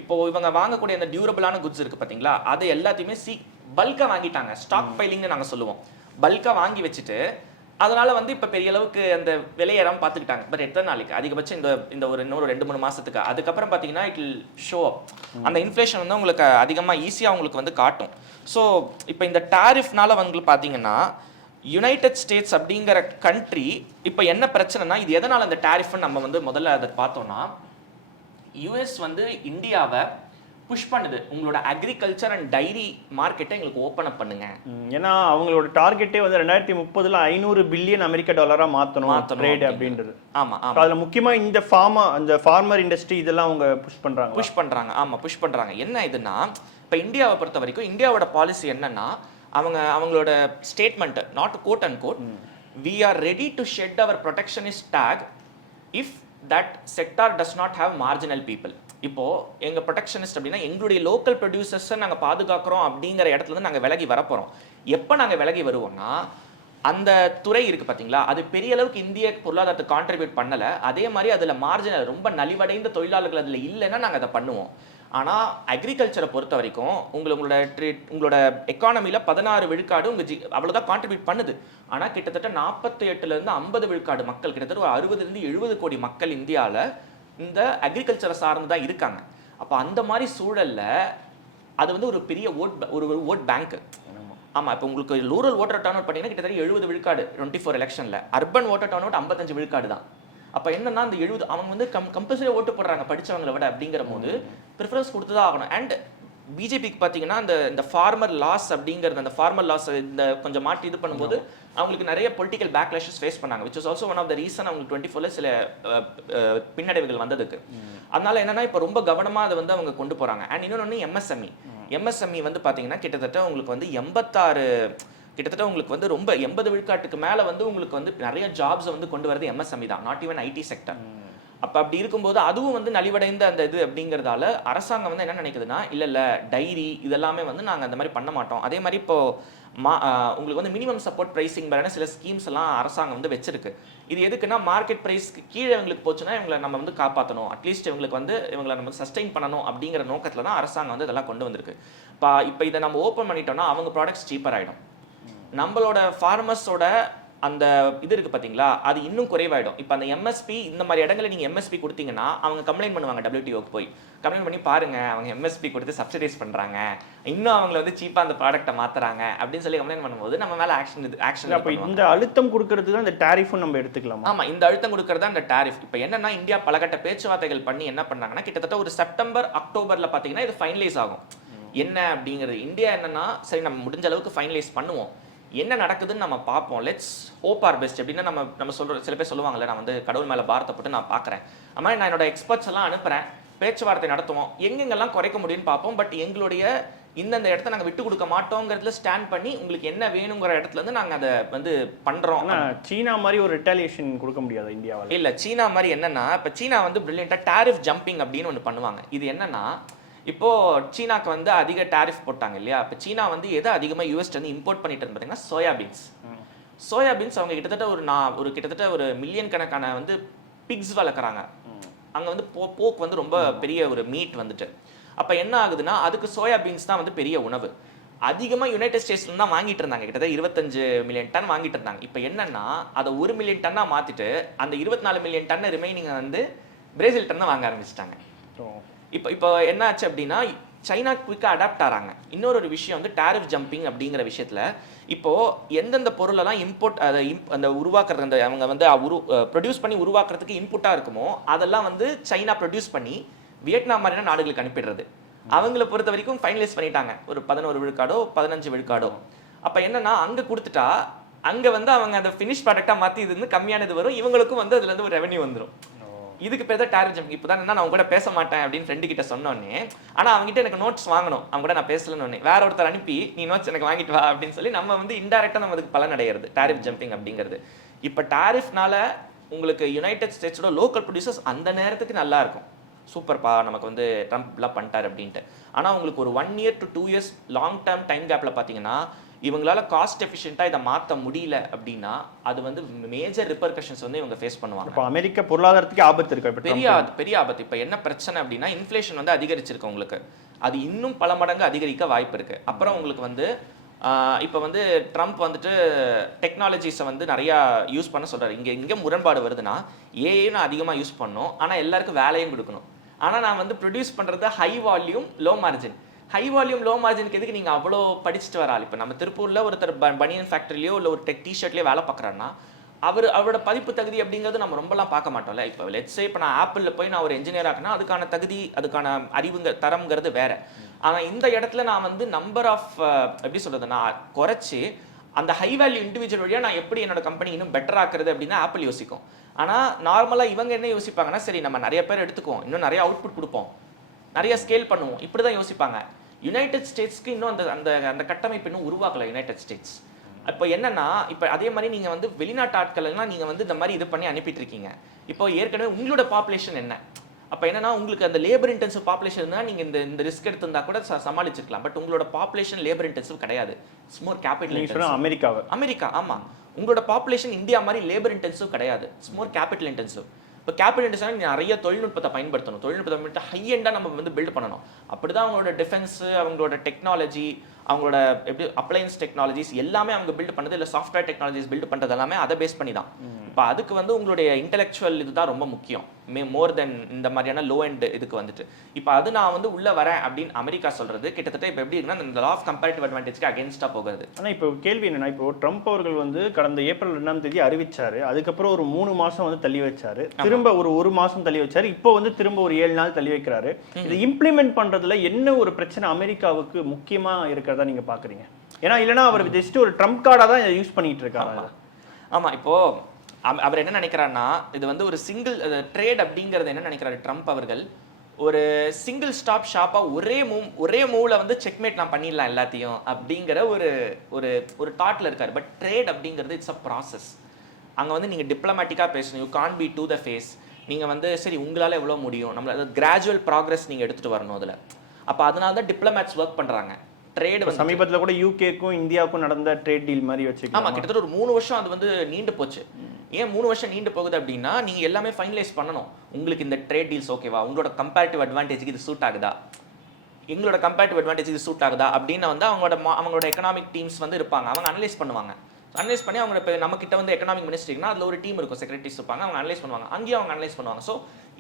இப்போ இவங்க வாங்கக்கூடிய அந்த டியூரபிளான குட்ஸ் இருக்கு பாத்தீங்களா? அது எல்லாத்தையுமே சி பல்கா வாங்கிட்டாங்க. ஸ்டாக் பைலிங்னு நாங்க சொல்லுவோம். பல்கா வாங்கி வச்சுட்டு அதனால வந்து இப்ப பெரிய அளவுக்கு அந்த விலையேறாம பார்த்துக்கிட்டாங்க பட் எத்தனை நாளைக்கு? அதிகபட்சம் இந்த இந்த ஒரு இன்னொரு ரெண்டு மூணு மாசத்துக்கு. அதுக்கப்புறம் பாத்தீங்கன்னா இட் ஷோ அந்த இன்ஃப்ளேஷன் வந்து உங்களுக்கு அதிகமா ஈஸியா உங்களுக்கு வந்து காட்டும். ஸோ இப்போ இந்த டாரிஃப்னால வந்து பாத்தீங்கன்னா யுனைடெட் ஸ்டேட்ஸ் அப்படிங்கிற கண்ட்ரி இப்போ என்ன பிரச்சனைனா இது எதனால அந்த டாரிஃப்னு நம்ம வந்து முதல்ல அதை பார்த்தோம்னா யுஎஸ் வந்து இந்தியாவை புஷ் பண்ணுது. உங்களோட அக்ரிகல்ச்சர் அண்ட் டைரி மார்க்கெட்டை எங்களுக்கு ஓப்பன் அப் பண்ணுங்க. ஏன்னா அவங்களோட டார்கெட்டே வந்து ரெண்டாயிரத்தி முப்பதுல ஐநூறு பில்லியன் அமெரிக்க டாலரா மாத்தணும் ட்ரேட். அப்படின்றது. ஆமா அதுல முக்கியமா இந்த ஃபார்மா அந்த ஃபார்மர் இண்டஸ்ட்ரி இதெல்லாம் அவங்க புஷ் பண்றாங்க புஷ் பண்றாங்க ஆமா புஷ் பண்றாங்க. என்ன இதுன்னா இப்போ இந்தியாவை பொறுத்த வரைக்கும் இந்தியாவோட பாலிசி என்னன்னா அவங்க அவங்களோட statement not quote and quote we are ready to shed our protectionist tag if that sector does not have marginal people இப்போ எங்கள் ப்ரொடெக்ஷனிஸ்ட் அப்படின்னா எங்களுடைய லோக்கல் ப்ரொடியூசர்ஸை நாங்கள் பாதுகாக்கிறோம் அப்படிங்கிற இடத்துல இருந்து விலகி வரப்போகிறோம் எப்போ நாங்கள் விலகி வருவோம்னா அந்த துறை இருக்குது பார்த்தீங்களா அது பெரிய அளவுக்கு இந்திய பொருளாதாரத்தை கான்ட்ரிபியூட் பண்ணல. அதே மாதிரி அதில் மார்ஜினல் ரொம்ப நலிவடைந்த தொழிலாளர்கள் அதில் இல்லைன்னா நாங்கள் அதை பண்ணுவோம். ஆனா அக்ரிகல்ச்சரை பொறுத்த வரைக்கும் உங்களை உங்களோட ட்ரேட் உங்களோட எக்கானமில பதினாறு விழுக்காடு உங்க ஜி அவ்வளவுதான் கான்ட்ரிபியூட் பண்ணுது. ஆனா கிட்டத்தட்ட நாற்பத்தி எட்டுல இருந்து ஐம்பது விழுக்காடு மக்கள் கிட்டத்தட்ட ஒரு அறுபதுல இருந்து எழுபது கோடி மக்கள் இந்தியால இந்த அக்ரிகல்ச்சரை சார்ந்து தான் இருக்காங்க. அப்ப அந்த மாதிரி சூழல்ல அது வந்து ஒரு பெரிய ஓட் ஒரு ஓட் பேங்க் ஆமா. இப்போ உங்களுக்கு ரூரல் ஓட்டர் டர்ன் அவுட் பார்த்தீங்கன்னா கிட்டத்தட்ட எழுபது விழுக்காடு டுவெண்ட்டி ஃபோர் எலெக்ஷனில் அர்பன் ஓட்டர் டர்ன் அவுட் ஐம்பத்தஞ்சு விழுக்காடு தான். அப்போ என்னன்னா அந்த எழுபது அவங்க வந்து கம் கம்பல்சரி ஓட்டு போடுறாங்க படிச்சவங்களை விட அப்படிங்கிற போது ப்ரிஃபரன்ஸ் கொடுத்து தான் ஆகணும் அண்ட் பிஜேபிக்கு பார்த்தீங்கன்னா அந்த இந்த ஃபார்மர் லாஸ் அப்படிங்கிறது அந்த ஃபார்மர் லாஸ் இந்த கொஞ்சம் மாற்றி இது பண்ணும்போது அவங்களுக்கு நிறைய பொலிட்டிக்கல் பேக்லாஷஸ் ஃபேஸ் பண்ணாங்க which is also one of the reason அவங்களுக்கு டுவெண்ட்டி ஃபோர்ல சில பின்னடைவுகள் வந்ததுக்கு. அதனால என்னன்னா இப்போ ரொம்ப கவனமா அதை வந்து அவங்க கொண்டு போறாங்க. அண்ட் இன்னொன்று எம்எஸ்எம்இ எம்எஸ்எம்இ வந்து பாத்தீங்கன்னா கிட்டத்தட்ட உங்களுக்கு வந்து எண்பத்தாறு கிட்டத்தட்ட உங்களுக்கு வந்து ரொம்ப எண்பது விழுக்காட்டுக்கு மேல வந்து உங்களுக்கு வந்து நிறைய ஜாப்ஸ் வந்து கொண்டு வரது எம்எஸ்எம்இ தான் நாட் ஈவன் ஐடி செக்டர் அப்ப அப்படி இருக்கும்போது அதுவும் வந்து நலிவடைந்த அந்த இது அப்படிங்கறதால அரசாங்கம் வந்து என்ன நினைக்குதுன்னா இல்ல இல்ல டைரி இதெல்லாமே வந்து நாங்க அந்த மாதிரி பண்ண மாட்டோம். அதே மாதிரி இப்போ மா உங்களுக்கு வந்து மினிமம் சப்போர்ட் பிரைசிங் மாதிரியான சில ஸ்கீம்ஸ் எல்லாம் அரசாங்கம் வந்து வச்சிருக்கு. இது எதுக்குன்னா மார்க்கெட் பிரைஸ்க்கு கீழே இவங்களுக்கு போச்சுன்னா இவங்களை நம்ம வந்து காப்பாற்றணும் அட்லீஸ்ட் இவங்களுக்கு வந்து இவங்களை நம்ம சஸ்டெயின் பண்ணணும் அப்படிங்கிற நோக்கத்துல தான் அரசாங்கம் வந்து இதெல்லாம் கொண்டு வந்திருக்கு. இப்போ இப்போ இதை நம்ம ஓப்பன் பண்ணிட்டோம்னா அவங்க ப்ராடக்ட்ஸ் சீப்பர் ஆயிடும். நம்மளோட ஃபார்மர்ஸோட அந்த இது இருக்கு பாத்தீங்களா? அது இன்னும் குறைவாயிடும். இப்போ அந்த எம்எஸ்பி இந்த மாதிரி இடங்களில் நீங்க எம்எஸ்பி கொடுத்தீங்கன்னா அவங்க கம்ப்ளைண்ட் பண்ணுவாங்க டபிள்யூடிஓக்கு போய். கம்ப்ளைண்ட் பண்ணி பாருங்க அவங்க எம்எஸ்பி கொடுத்து சப்சிடைஸ் பண்றாங்க. இன்னும் அவங்கள வந்து சீப்பா அந்த ப்ராடக்ட்டை மாத்துறாங்க அப்படின்னு சொல்லி கம்ப்ளைண்ட் பண்ணும்போது நம்ம மேல ஆக்ஷன் இது ஆக்ஷன் அப்ப இந்த அழுத்தம் கொடுக்கறது தான் இந்த டேரிஃபும் நம்ம எடுத்துக்கலாமா? ஆமா இந்த அழுத்தம் கொடுக்கறது அந்த டாரிஃப் இப்போ என்னன்னா இந்தியா பலகட்ட பேச்சுவார்த்தைகள் பண்ணி என்ன பண்ணாங்கன்னா கிட்டத்தட்ட ஒரு செப்டம்பர் அக்டோபர்ல பாத்தீங்கன்னா இது ஃபைனலைஸ் ஆகும். என்ன அப்படிங்கிறது இந்தியா என்னன்னா சரி நம்ம முடிஞ்ச அளவுக்கு ஃபைனலைஸ் பண்ணுவோம். என்ன நடக்குதுன்னு நம்ம பார்ப்போம். லெட்ஸ் ஹோப் ஆர் பெஸ்ட் எப்படின்னா நம்ம நம்ம சொல்ற சில பேர் சொல்லுவாங்கல்ல நான் வந்து கடவுள் மேல பாரத்தை போட்டு நான் பார்க்கறேன். அம்மா நான் என்னோட எக்ஸ்பர்ட்ஸ் எல்லாம் அனுப்புறேன். பேச்சுவார்த்தை நடத்துவோம். எங்கெங்கெல்லாம் குறைக்க முடியும்னு பார்ப்போம். பட் எங்களுடைய இந்தந்த இடத்த நாங்க விட்டு கொடுக்க மாட்டோங்கிறதுல ஸ்டாண்ட் பண்ணி உங்களுக்கு என்ன வேணுங்கிற இடத்துல இருந்து நாங்க அதை வந்து பண்றோம். ஆனா சீனா மாதிரி ஒரு ரிட்டாலியேஷன் கொடுக்க முடியாது இந்தியாவால? இல்ல சீனா மாதிரி என்னன்னா இப்ப சீனா வந்து பிரில்லியண்டா டாரிஃப் ஜம்பிங் அப்படின்னு ஒன்று பண்ணுவாங்க. இது என்னன்னா இப்போ சீனாக்கு வந்து அதிக டாரிஃப் போட்டாங்க இல்லையா? இப்போ சீனா வந்து எதை அதிகமா யூஎஸ் வந்து இம்போர்ட் பண்ணிட்டு இருந்து பார்த்தீங்கன்னா சோயாபீன்ஸ் சோயாபீன்ஸ் அவங்க கிட்டத்தட்ட ஒரு நான் ஒரு கிட்டத்தட்ட ஒரு மில்லியன் கணக்கான வந்து பிக்ஸ் வளர்க்குறாங்க. அங்க வந்து போ போக் வந்து ரொம்ப பெரிய ஒரு மீட் வந்துட்டு. அப்ப என்ன ஆகுதுன்னா அதுக்கு சோயாபீன்ஸ் தான் வந்து பெரிய உணவு. அதிகமா யுனைடெட் ஸ்டேட்ஸ்ல தான் வாங்கிட்டு இருந்தாங்க. கிட்டத்தட்ட இருபத்தஞ்சு மில்லியன் டன் வாங்கிட்டு இருந்தாங்க. இப்போ என்னன்னா அதை ஒரு மில்லியன் டன்னா மாத்திட்டு அந்த இருபத்தி நாலு மில்லியன் டன் ரிமைனிங் வந்து பிரேசில் டன் வாங்க ஆரம்பிச்சிட்டாங்க. இப்போ இப்போ என்ன ஆச்சு அப்படின்னா சைனா குயிக்காக அடாப்ட் ஆகிறாங்க இன்னொரு ஒரு விஷயம் வந்து டேரிஃப் ஜம்பிங் அப்படிங்கிற விஷயத்தில் இப்போது எந்தெந்த பொருளெல்லாம் இம்போர்ட் அதை இம் அந்த உருவாக்குறது அந்த அவங்க வந்து உரு ப்ரொடியூஸ் பண்ணி உருவாக்குறதுக்கு இன்புட்டாக இருக்குமோ அதெல்லாம் வந்து சைனா ப்ரொடியூஸ் பண்ணி வியட்நாம் மாதிரியான நாடுகளுக்கு அனுப்பிடுறது. அவங்கள பொறுத்த வரைக்கும் ஃபைனலைஸ் பண்ணிட்டாங்க. ஒரு பதினோரு விழுக்காடோ பதினஞ்சு விழுக்காடோ. அப்போ என்னன்னா அங்கே கொடுத்துட்டா அங்கே வந்து அவங்க அந்த ஃபினிஷ் ப்ராடக்டாக மாற்றி இது வந்து கம்மியானது வரும். இவங்களுக்கும் வந்து அதுலேருந்து ஒரு ரெவன்யூ வந்துடும் இதுக்கு பேர் தான் டேரிஃப் ஜம்பிங் இப்போ தான் நான் அவங்க கூட பேச மாட்டேன் அப்படின்னு ஃப்ரெண்டு கிட்ட சொன்னோன்னே ஆனால் அவங்ககிட்ட எனக்கு நோட்ஸ் வாங்கணும். அவங்க கூட நான் பேசலன்னு வேற ஒருத்தர் அனுப்பி நீ நோட்ஸ் எனக்கு வாங்கிட்டு வா அப்படின்னு சொல்லி நம்ம வந்து இன்டெரக்டாக நம்ம அதுக்கு பலன் அடையிறது டேரிஃப் ஜம்பிங் அப்படிங்கிறது. இப்போ டேரிஃப்னால உங்களுக்கு யுனைடெட் ஸ்டேட்ஸோட லோக்கல் ப்ரொடியூசர்ஸ் அந்த நேரத்துக்கு நல்லா இருக்கும். சூப்பர்ப்பா நமக்கு வந்து ட்ரம்ப்லாம் பண்ணிட்டார் அப்படின்ட்டு. ஆனால் உங்களுக்கு ஒரு one year to two years long term time கேப்பில் பார்த்தீங்கன்னா இவங்களால காஸ்ட் எஃபிஷியண்ட்டாக இதை மாற்ற முடியல அப்படின்னா அது வந்து மேஜர் ரிப்பர்கஷன்ஸ் வந்து இவங்க ஃபேஸ் பண்ணுவாங்க. இப்போ அமெரிக்க பொருளாதாரத்துக்கு ஆபத்து இருக்கா. பெரிய பெரிய ஆபத்து. இப்போ என்ன பிரச்சனை அப்படின்னா இன்ஃப்ளேஷன் வந்து அதிகரிச்சிருக்கு உங்களுக்கு. அது இன்னும் பல மடங்கு அதிகரிக்க வாய்ப்பு இருக்கு. அப்புறம் உங்களுக்கு வந்து இப்போ வந்து ட்ரம்ப் வந்துட்டு டெக்னாலஜிஸை வந்து நிறையா யூஸ் பண்ண சொல்றாரு. இங்கே இங்கே முரண்பாடு வருதுன்னா ஏஐ நான் அதிகமாக யூஸ் பண்ணணும் ஆனால் எல்லாருக்கும் வேலையும் கொடுக்கணும். ஆனால் நான் வந்து ப்ரொடியூஸ் பண்ணுறது high volume low margin high volume low மார்ஜினுக்கு எதுக்கு நீங்கள் அவ்வளோ படிச்சுட்டு வர ஆள்? இப்போ நம்ம திருப்பூரில் ஒருத்தர் ப- பனியன் ஃபேக்ட்ரிலையோ இல்லை ஒரு டெக் டிஷர்ட்லேயோ வேலை பார்க்குறாருன்னா அவர் அவரோட பதிப்பு தகுதி அப்படிங்கிறது நம்ம ரொம்பலாம் பார்க்க மாட்டோம்ல. இப்போ லெட்ஸே இப்போ நான் ஆப்பிளில் போய் நான் ஒரு என்ஜினியர் ஆகினா அதுக்கான தகுதி அதுக்கான அறிவுங்க தரம்ங்கிறது வேற. ஆனால் இந்த இடத்துல நான் வந்து நம்பர் ஆஃப் எப்படி சொல்கிறது நான் குறைச்சி அந்த ஹை வேல்யூ இண்டிவிஜுவல் வழியாக நான் எப்படி என்னோட கம்பெனி இன்னும் பெட்டர் ஆக்குறது அப்படின்னு ஆப்பிள் யோசிக்கும். ஆனால் நார்மலாக இவங்க என்ன யோசிப்பாங்கன்னா சரி நம்ம நிறைய பேர் எடுத்துக்குவோம். இன்னும் நிறைய அவுட்புட் கொடுப்போம். நிறைய ஸ்கேல் பண்ணுவோம். இப்படி தான் யோசிப்பாங்க. யுனைடெட் ஸ்டேட்ஸ்க்கு இன்னும் அந்த அந்த அந்த கட்டமைப்பு இன்னும் உருவாக்கல யுனைடெட் ஸ்டேட்ஸ் இப்போ என்னன்னா இப்போ அதே மாதிரி நீங்கள் வந்து வெளிநாட்டு ஆட்கள் எல்லாம் நீங்கள் வந்து இந்த மாதிரி இது பண்ணி அனுப்பிட்டு இருக்கீங்க இப்போ ஏற்கனவே உங்களோட பாப்புலேஷன் என்ன? அப்போ என்னன்னா உங்களுக்கு அந்த லேபர் இன்டென்சிவ் பாப்புலேஷன் இருந்தால் நீங்கள் இந்த இந்த ரிஸ்க் எடுத்திருந்தா கூட ச- சமாளிச்சிருக்கலாம். பட் உங்களோட பாப்புலேஷன் லேபர் இன்டென்சிவ் கிடையாது. ஸ்மோர் கேபிட்டல் அமெரிக்காவை. அமெரிக்கா ஆமா. உங்களோட பாப்புலேஷன் இந்தியா மாதிரி லேபர் இன்டென்சிவ் கிடையாது. ஸ்மோர் கேபிட்டல் இன்டென்சிவ் இப்போ கேபிட்டல் இன்டென்சிவ் நிறைய தொழில்நுட்பத்தை பயன்படுத்தணும். தொழில்நுட்பத்தை மட்டும் ஹை எண்டாக நம்ம வந்து பில்ட் பண்ணணும். அப்படி தான் அவங்களோட டிஃபென்ஸு அவங்களோட டெக்னாலஜி அவங்களோட எப்படி அப்ளையன்ஸ் டெக்னாலஜிஸ் எல்லாமே அவங்க பில்ட் பண்ணது இல்லை சாஃப்ட்வேர் டெக்னாலஜிஸ் பில்ட் பண்ணுறது எல்லாமே அதை பேஸ் பண்ணி தான் இப்போ அதுக்கு வந்து உங்களுடைய இன்டெலெக்சுவல் இதுதான் ரொம்ப முக்கியம். மே மோர் தென் இந்த மாதிரியான லோ எண்ட் இதுக்கு வந்துட்டு. இப்போ அது நான் வந்து உள்ள வரேன் அப்படின்னு அமெரிக்கா சொல்றது கிட்டத்தட்ட இப்போ எப்படி இருக்குன்னா இந்த லா ஆஃப் கம்பேரிட்டிவ் அட்வான்டேஜ்க்கு அகேன்ஸ்டாக போகிறது. ஆனா இப்போ கேள்வி என்னன்னா இப்போ ட்ரம்ப் அவர்கள் வந்து கடந்த ஏப்ரல் ரெண்டாம் தேதி அறிவிச்சாரு. அதுக்கப்புறம் ஒரு மூணு மாசம் வந்து தள்ளி வச்சாரு. திரும்ப ஒரு ஒரு மாசம் தள்ளி வச்சாரு. இப்போ வந்து திரும்ப ஒரு ஏழு நாள் தள்ளி வைக்கிறாரு. இது இம்ப்ளிமெண்ட் பண்றதுல என்ன ஒரு பிரச்சனை அமெரிக்காவுக்கு முக்கியமா இருக்கிறதா நீங்க பாக்குறீங்க? ஏன்னா இல்லைன்னா அவர் ஜஸ்ட் ஒரு ட்ரம்ப் கார்டா தான் யூஸ் பண்ணிட்டு இருக்காங்க ஆமா. இப்போ அவ- அவர் என்ன நினைக்கிறாருன்னா இது வந்து ஒரு சிங்கிள் ட்ரேட் அப்படிங்கறது என்ன நினைக்கிறாரு ட்ரம்ப் அவர்கள்? ஒரு சிங்கிள் ஸ்டாப் ஷாப்பா ஒரே மூவ் ஒரே மூவ்ல வந்து செக்மேட் நான் பண்ணிடலாம் எல்லாத்தையும் அப்படிங்கிற ஒரு ஒரு ஒரு தாட்ல இருக்காரு. பட் ட்ரேட் அப்படிங்கிறது இட்ஸ் அ ப்ராசஸ் அங்க வந்து நீங்க டிப்ளமேட்டிக்காக பேசணும். You can't be to the face நீங்க வந்து சரி உங்களால எவ்வளவு முடியும்? நம்மள கிராஜுவல் ப்ராக்ரஸ் நீங்க எடுத்துட்டு வரணும் அதுல. அப்ப அதனால தான் டிப்ளமேட்ஸ் ஒர்க் பண்றாங்க. ட்ரேட் சமீபத்துல கூட யூகேக்கும் இந்தியாவுக்கும் நடந்த ட்ரேட் டீல் மாதிரி ஆமா வச்சுக்கலாம் கிட்டத்தட்ட ஒரு மூணு வருஷம் அது வந்து நீண்டு போச்சு. ஏன் மூணு வருஷம் நீண்டு போகுது அப்படின்னா நீங்க எல்லாமே ஃபைனலைஸ் பண்ணணும். உங்களுக்கு இந்த ட்ரேட் டீல்ஸ் ஓகேவா உங்களோட கம்பேரிட்டிவ் அட்வான்டேஜ்க்கு இது சூட் ஆகுதா? எங்களோட கம்பேரிட்டிவ் அட்வான்டேஜ் இது சூட் ஆகுதா? அப்படின்னு வந்து அவங்களோட அவங்களோட எக்கனாமிக் டீம்ஸ் வந்து இருப்பாங்க. அவங்க அனலைஸ் பண்ணுவாங்க. அனலைஸ் பண்ணி அவங்க இப்போ நம்ம கிட்ட வந்து எக்கனாமிக் மினிஸ்ட்ரினா அதில் ஒரு டீம் இருக்கும் செக்ரட்டரிஸ் இருப்பாங்க. அவங்க அனலைஸ் பண்ணுவாங்க. அங்கேயும் அவங்க அனலைஸ் பண்ணுவாங்க. ஸோ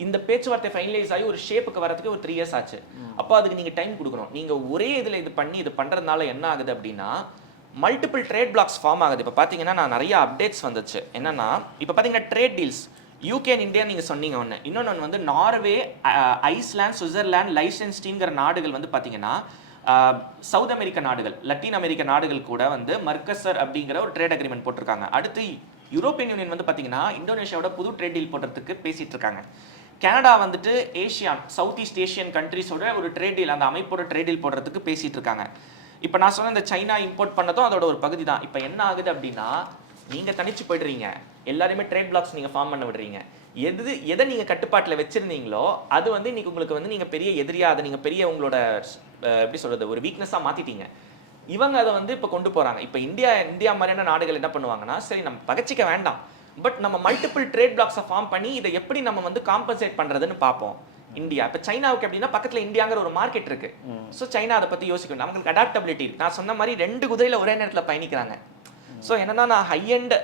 இந்த பேச்சுவார்த்தை ஃபைனலைஸ் ஆகி ஒரு ஷேப்புக்கு வரதுக்கு ஒரு த்ரீ இயர்ஸ் ஆச்சு. அப்போ அதுக்கு நீங்கள் டைம் கொடுக்கணும். நீங்கள் ஒரே இதில் இது பண்ணி இது பண்ணுறதுனால என்ன ஆகுது அப்படின்னா மல்டிபிள் ட்ரேட் பிளாக்ஸ் ஃபார்ம் ஆகுது. இப்போ பார்த்தீங்கன்னா நான் நிறைய அப்டேட்ஸ் வந்துச்சு. என்னன்னா இப்போ பார்த்தீங்கன்னா trade deals UK and India நீங்கள் சொன்னீங்க ஒன்று இன்னொன்று வந்து நார்வே ஐஸ்லாண்ட் ஐஸ்லாந்து சுவிட்சர்லாந்து லைசன்ஸ்டீங்கிற நாடுகள் வந்து பார்த்தீங்கன்னா சவுத் அமெரிக்க நாடுகள் லத்தீன் அமெரிக்க நாடுகள் கூட வந்து மர்கசர் அப்படிங்கிற ஒரு ட்ரேட் அக்ரிமெண்ட் போட்டிருக்காங்க. அடுத்து யூரோப்பியன் யூனியன் வந்து பார்த்தீங்கன்னா இந்தோனேஷியாவோட புது ட்ரேட் டீல் போடுறதுக்கு பேசிகிட்டு இருக்காங்க. கனடா வந்துட்டு ஏஷியான் சவுத் ஈஸ்ட் ஏஷியன் கண்ட்ரீஸோட ஒரு ட்ரேட் டீல் அந்த அமைப்போட ட்ரேட் டீல் போடுறதுக்கு பேசிகிட்டு இருக்காங்க. இப்போ நான் சொன்ன இந்த சைனா இம்போர்ட் பண்ணதும் அதோட ஒரு பகுதி தான் இப்போ என்ன ஆகுது அப்படின்னா நீங்கள் தனிச்சு போயிடுறீங்க. எல்லாருமே ட்ரேட் பிளாக்ஸ் நீங்கள் ஃபார்ம் பண்ண விடுறீங்க. எது எதை நீங்கள் கட்டுப்பாட்டில் வச்சுருந்தீங்களோ அது வந்து இன்னைக்கு உங்களுக்கு வந்து நீங்கள் பெரிய எதிரியாக அதை நீங்கள் பெரிய உங்களோட எப்படி சொல்கிறது ஒரு வீக்னஸாக மாற்றிட்டீங்க இவங்க அதை வந்து இப்போ கொண்டு போகிறாங்க இப்போ இந்தியா இந்தியா மாதிரியான நாடுகள் என்ன பண்ணுவாங்கன்னா சரி நம்ம பகச்சிக்க வேண்டாம். பட் நம்ம மல்டிபிள் ட்ரேட் பிளாக்ஸை ஃபார்ம் பண்ணி இதை எப்படி நம்ம வந்து காம்பன்சேட் பண்ணுறதுன்னு பார்ப்போம். இந்தியா. இப்போ சைனாவுக்கு எப்படின்னா பக்கத்துல இந்தியாங்கிற ஒரு மார்க்கெட் இருக்கு. ஸோ சைனா அதை பத்தி யோசிக்கணும். அவங்களுக்கு அடாப்டபிலிட்டி நான் சொன்ன மாதிரி ரெண்டு குதிரையில ஒரே நேரத்துல பயணிக்கிறாங்க. ஸோ என்னன்னா நான் ஹை அண்ட்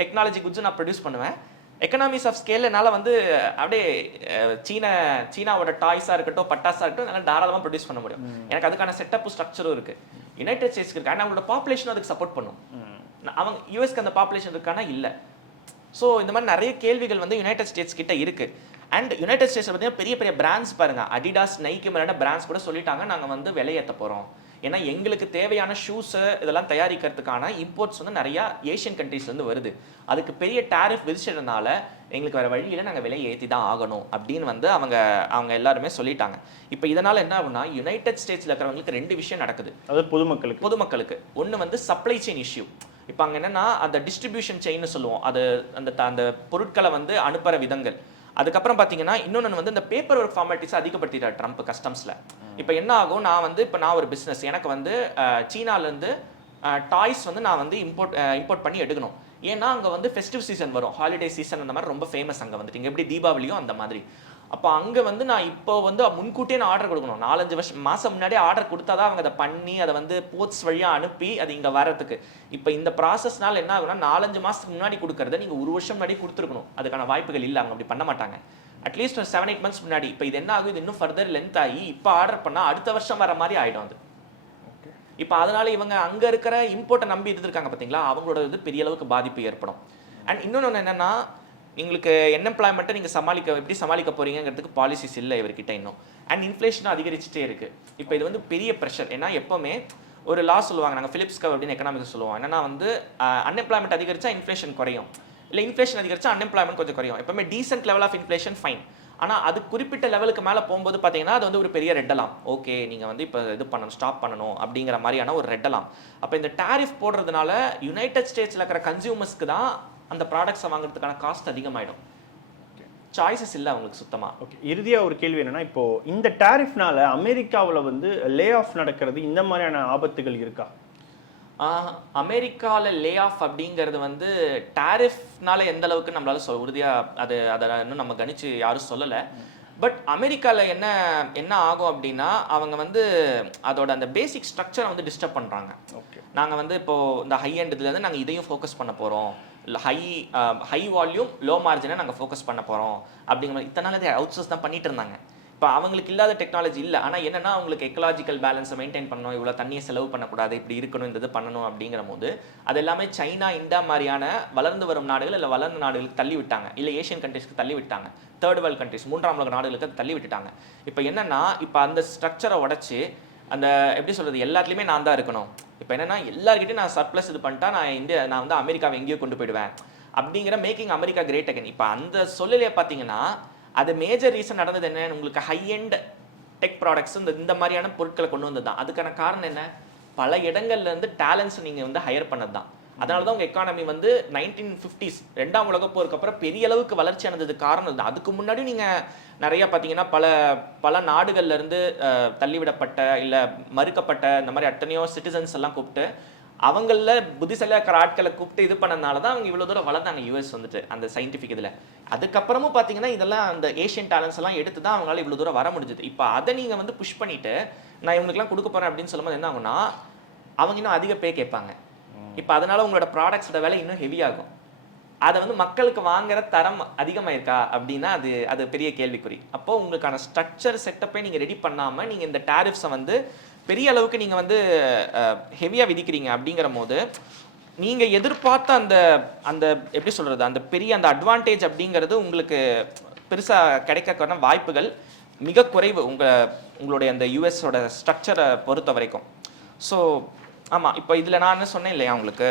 டெக்னாலஜி குட்ஸ் நான் ப்ரொடியூஸ் பண்ணுவேன். எக்கனாமிஸ் ஆஃப் ஸ்கேல் என்னால் வந்து அப்படியே சீன சீனாவோட டாய்ஸாக இருக்கட்டும் பட்டாஸாக இருக்கட்டும் என்னால் தாராளமாக ப்ரொடியூஸ் பண்ண முடியும். எனக்கு அதுக்கான செட்டப் ஸ்ட்ரக்சரும் இருக்கு. யுனைடெட் ஸ்டேட்ஸ்க்கு இருக்கு. ஆனால் அவங்களோட பாப்புலேஷனும் அதுக்கு சப்போர்ட் பண்ணும். அவங்க யூஎஸ்க்கு அந்த பாப்புலேஷன் இருக்கானா? இல்லை. ஸோ இந்த மாதிரி நிறைய கேள்விகள் வந்து யுனைடெட் ஸ்டேட்ஸ் கிட்ட இருக்கு. அண்ட் யுனைடெட் ஸ்டேட்ஸ் பார்த்தீங்கன்னா பெரிய பெரிய பிராண்ட்ஸ் பாருங்க. அடிடாஸ் நைக்கு மேலான பிராண்ட்ஸ் கூட சொல்லிட்டாங்க. நாங்கள் வந்து விலையேற்ற போகிறோம் ஏன்னா எங்களுக்கு தேவையான ஷூஸு இதெல்லாம் தயாரிக்கிறதுக்கான இம்போர்ட்ஸ் வந்து நிறையா ஏஷியன் கண்ட்ரீஸ்லேருந்து வருது. அதுக்கு பெரிய டேரிஃப் விதிச்சதுனால எங்களுக்கு வேறு வழியில் நாங்கள் விலையை ஏற்றி தான் ஆகணும் அப்படின்னு வந்து அவங்க அவங்க எல்லாருமே சொல்லிட்டாங்க. இப்போ இதனால் என்ன ஆகும்னா யுனைடெட் ஸ்டேட்ஸில் இருக்கிறவங்களுக்கு ரெண்டு விஷயம் நடக்குது. அதாவது பொதுமக்களுக்கு. பொதுமக்களுக்கு. ஒன்று வந்து சப்ளை செயின் இஷ்யூ இப்போ அங்கே என்னன்னா அந்த டிஸ்ட்ரிபியூஷன் செயின்னு சொல்லுவோம். அது அந்த அந்த பொருட்களை வந்து அனுப்புகிற விதங்கள். அதுக்கப்புறம் பார்த்தீங்கன்னா இன்னொன்று வந்து இந்த பேப்பர் ஒர்க் ஃபார்மாலிட்டிஸ் அதிகப்படுத்திட்டார் ட்ரம்ப் கஸ்டம்ஸில் இப்போ என்ன ஆகும்? நான் வந்து இப்போ நான் ஒரு பிஸ்னஸ் எனக்கு வந்து சீனாலேருந்து டாய்ஸ் வந்து நான் வந்து இம்போர்ட் இம்போர்ட் பண்ணி எடுக்கணும். ஏன்னா அங்கே வந்து ஃபெஸ்டிவ் சீசன் வரும். ஹாலிடே சீசன் அந்த மாதிரி ரொம்ப ஃபேமஸ் அங்கே வந்துட்டு. இங்கே எப்படி தீபாவளியும் அந்த மாதிரி. அப்போ அங்கே வந்து நான் இப்போ வந்து முன்கூட்டியே நான் ஆர்டர் கொடுக்கணும். நாலஞ்சு வருஷம் மாதம் முன்னாடியே ஆர்டர் கொடுத்தா தான் அவங்க அதை பண்ணி அதை வந்து போர்ட்ஸ் வழியாக அனுப்பி அது இங்கே வரதுக்கு இப்போ இந்த ப்ராசஸ்னால என்ன ஆகும்னா நாலஞ்சு மாதத்துக்கு முன்னாடி கொடுக்கறத நீங்கள் ஒரு வருஷம் முன்னாடி கொடுத்துருக்கணும். அதுக்கான வாய்ப்புகள் இல்லை அவங்க அப்படி பண்ண மாட்டாங்க. அட்லீஸ்ட் ஒரு செவன் எயிட் மந்த்ஸ் முன்னாடி. இப்போ இது என்ன ஆகும் இது இன்னும் ஃபர்தர் லென்த் ஆகி இப்போ ஆர்டர் பண்ணால் அடுத்த வருஷம் வர மாதிரி ஆகிடும் அது. இப்போ அதனால இவங்க அங்க இருக்கிற இம்போர்ட்டை நம்பி இருந்திருக்காங்க பாத்தீங்களா? அவங்களோட இது பெரிய அளவுக்கு பாதிப்பு ஏற்படும். அண்ட் இன்னொன்று என்னன்னா எங்களுக்கு என்எம்ப்ளாய்மெண்ட்டை நீங்கள் சமாளிக்க எப்படி சமாளிக்க போறீங்கிறதுக்கு பாலிசிஸ் இல்லை இவர்கிட்ட இன்னும். அண்ட் இன்ஃப்ளேஷனும் அதிகரிச்சுட்டே இருக்கு. இப்போ இது வந்து பெரிய ப்ரெஷர் ஏன்னா எப்பவுமே ஒரு லா சொல்லுவாங்க நாங்கள் ஃபிலிப்ஸ் கவ் அப்படின்னு எக்கனாமிக்ஸ் சொல்லுவோம். என்னன்னா வந்து அன்எம்ப்ளாய்மெண்ட் அதிகரிச்சா இன்ஃப்ளேஷன் குறையும். இல்லை இன்ஃப்ளேஷன் அதிகரிச்சா அன்எம்ப்ளாய்மெண்ட் கொஞ்சம் குறையும். எப்பவுமே decent level of inflation fine ஆனால் அது குறிப்பிட்ட லெவலுக்கு மேலே போகும்போது பார்த்தீங்கன்னா அது வந்து ஒரு பெரிய ரெட்டலாம் ஓகே நீங்கள் வந்து இப்போ இது பண்ணணும் ஸ்டாப் பண்ணணும் அப்படிங்கிற மாதிரியான ஒரு ரெட்டலாம் அப்போ இந்த டேரிஃப் போடுறதுனால யுனைடெட் ஸ்டேட்ஸில் இருக்கிற கன்சியூமர்ஸ்க்கு தான் அந்த ப்ராடக்ட்ஸை வாங்குறதுக்கான காஸ்ட் அதிகமாயிடும். சாய்ஸஸ் இல்லை அவங்களுக்கு சுத்தமாக ஓகே இறுதியா ஒரு கேள்வி என்னன்னா இப்போ இந்த டாரிஃப்னால அமெரிக்காவுல வந்து லே ஆஃப் நடக்கிறது இந்த மாதிரியான ஆபத்துகள் இருக்கா? அமெரிக்காவில் லே ஆஃப் அப்படிங்கிறது வந்து டாரிஃப்னால எந்த அளவுக்கு நம்மளால சொல் உறுதியாக அது அதை இன்னும் நம்ம கணிச்சு யாரும் சொல்லலை. பட் அமெரிக்காவில் என்ன என்ன ஆகும் அப்படின்னா அவங்க வந்து அதோட அந்த பேசிக் ஸ்ட்ரக்சரை வந்து டிஸ்டர்ப் பண்ணுறாங்க ஓகே நாங்கள் வந்து இப்போ இந்த ஹை இருந்து நாங்கள் இதையும் ஃபோக்கஸ் பண்ண போகிறோம் ஹை ஹை வால்யூம் லோ மார்ஜினை நாங்கள் ஃபோக்கஸ் பண்ண போகிறோம் அப்படிங்கிற மாதிரி இத்தனை நாள் அதை அவுட் சோர்ஸ் தான் பண்ணிட்டு இருந்தாங்க. இப்போ அவங்களுக்கு இல்லாத டெக்னாலஜி இல்லை. ஆனால் என்னென்னா அவங்களுக்கு எக்கலாஜிக்கல் பேலன்ஸை மெயின்டைன் பண்ணணும் இவ்வளோ தண்ணியை செலவு பண்ணக்கூடாது இப்படி இருக்கணும் இந்த இது பண்ணணும் அப்படிங்கிற போது அது எல்லாமே சைனா இந்தியா மாதிரியான வளர்ந்து வரும் நாடுகள் இல்லை வளர்ந்த நாடுகளுக்கு தள்ளி விட்டாங்க. இல்லை ஏஷியன் கண்ட்ரீஸ்க்கு தள்ளி விட்டாங்க. தேர்ட் வேர்ல்டு கண்ட்ரிஸ் மூன்றாம் உலக நாடுகளுக்கு தள்ளி விட்டுட்டாங்க. இப்போ என்னென்னா இப்போ அந்த ஸ்ட்ரக்சரை உடச்சி அந்த எப்படி சொல்றது எல்லாத்துலேயுமே நான் தான் இருக்கணும். இப்போ என்னன்னா எல்லாருக்கிட்டையும் நான் சர்ப்ளஸ் இது பண்ணிட்டா நான் இந்தியா நான் வந்து அமெரிக்காவை எங்கேயோ கொண்டு போயிடுவேன். அப்படிங்கிற மேக்கிங் அமெரிக்கா கிரேட் அகன் இப்போ அந்த சொல்லலையே பார்த்தீங்கன்னா அது மேஜர் ரீசன் நடந்தது என்ன உங்களுக்கு ஹை எண்ட் டெக் ப்ராடக்ட்ஸ் இந்த இந்த மாதிரியான பொருட்களை கொண்டு வந்தது தான். அதுக்கான காரணம் என்ன? பல இடங்கள்ல இருந்து டேலண்ட்ஸ் நீங்க வந்து ஹையர் பண்ணது தான். அதனால தான் உங்க எக்கானமி வந்து நைன்டீன் ஃபிஃப்டிஸ் ரெண்டாம் உலக போருக்கு அப்புறம் பெரிய அளவுக்கு வளர்ச்சி அடைந்தது காரணம் தான் அதுக்கு முன்னாடி நீங்க நிறைய பார்த்தீங்கன்னா பல பல நாடுகள்ல இருந்து தள்ளிவிடப்பட்ட இல்ல மறுக்கப்பட்ட இந்த மாதிரி எத்தனையோ சிட்டிசன்ஸ் எல்லாம் கூப்பிட்டு அவங்கள புத்திசாலியாக இருக்கிற ஆட்களை கூப்பிட்டு இது பண்ணனால தான் அவங்க இவ்வளோ தூரம் வளர்ந்தாங்க. யூஎஸ் வந்துட்டு அந்த சயின்டிஃபிக் இதில். அதுக்கப்புறமும் பார்த்தீங்கன்னா இதெல்லாம் அந்த ஏஷியன் டேலண்ட்ஸ் எல்லாம் எடுத்து தான் அவங்களால இவ்வளோ தூரம் வர முடிஞ்சது. இப்போ அதை நீங்கள் வந்து புஷ் பண்ணிட்டு நான் இவங்களுக்குலாம் கொடுக்க போறேன் அப்படின்னு சொல்லும்போது என்ன ஆகும்னா அவங்க இன்னும் அதிக பே கேட்பாங்க. இப்போ அதனால உங்களோட ப்ராடக்ட்ஸோட விலை இன்னும் ஹெவியாகும் அதை வந்து மக்களுக்கு வாங்குற தரம் அதிகமாயிருக்கா அப்படின்னா அது அது பெரிய கேள்விக்குறி. அப்போ உங்களுக்கான ஸ்ட்ரக்சர் செட்டப்பை நீங்கள் ரெடி பண்ணாமல் நீங்கள் இந்த டேரிஃப்ஸை வந்து பெரிய அளவுக்கு நீங்கள் வந்து ஹெவியாக விதிக்கிறீங்க அப்படிங்கிற போது நீங்கள் எதிர்பார்த்த அந்த அந்த எப்படி சொல்கிறது அந்த பெரிய அந்த அட்வான்டேஜ் அப்படிங்கிறது உங்களுக்கு பெருசாக கிடைக்கக்கான வாய்ப்புகள் மிக குறைவு உங்கள் உங்களுடைய அந்த யூஎஸோட ஸ்ட்ரக்சரை பொறுத்த வரைக்கும். ஸோ ஆமாம் இப்போ இதில் நான் என்ன சொன்னேன் இல்லையா உங்களுக்கு?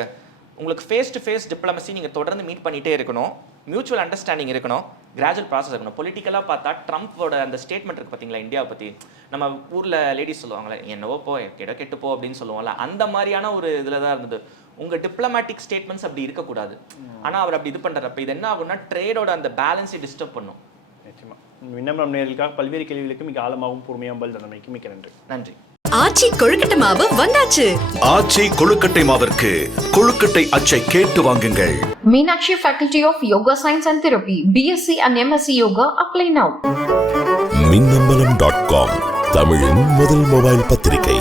உங்களுக்கு ஃபேஸ் டு ஃபேஸ் டிப்ளமசி நீங்கள் தொடர்ந்து மீட் பண்ணிகிட்டே இருக்கணும். மியூச்சுவல் அண்டர்ஸ்டாண்டிங் இருக்கணும். கிராஜுவல் ப்ராசஸ் இருக்கணும். பொலிட்டிக்கலாக பார்த்தா ட்ரம்ப்போட அந்த ஸ்டேட்மெண்ட் இருக்கு பார்த்தீங்களா இந்தியாவை பற்றி நம்ம ஊரில் லேடிஸ் சொல்லுவாங்களே என்னவோ போ கெட கெட்டு போ அப்படின்னு சொல்லுவோம்ல. அந்த மாதிரியான ஒரு இதில் தான் இருந்தது. உங்கள் டிப்ளமேட்டிக் ஸ்டேட்மெண்ட்ஸ் அப்படி இருக்கக்கூடாது. ஆனால் அவர் அப்படி இது பண்ணுறப்ப இது என்ன ஆகும்னா ட்ரேடோட அந்த பேலன்ஸை டிஸ்டர்ப் பண்ணும். நிச்சயமா. விண்ணப்பம் நேர்களுக்காக பல்வேறு கேள்விகளுக்கு மிக ஆழமாகவும் பொறுமையாகவும் பதில் தந்தமைக்கு மிக்க நன்றி. நன்றி. ஆச்சி கொழுக்கட்டை மாவு வந்தாச்சு. ஆச்சி கொழுக்கட்டை மாவிற்கு கொழுக்கட்டை அச்சை கேட்டு வாங்குங்கள். Meenakshi Faculty of Yoga Science and Therapy, BSc and MSc Yoga, apply now. Minnambalam dot com தமிழின் முதல் மொபைல் பத்திரிகை.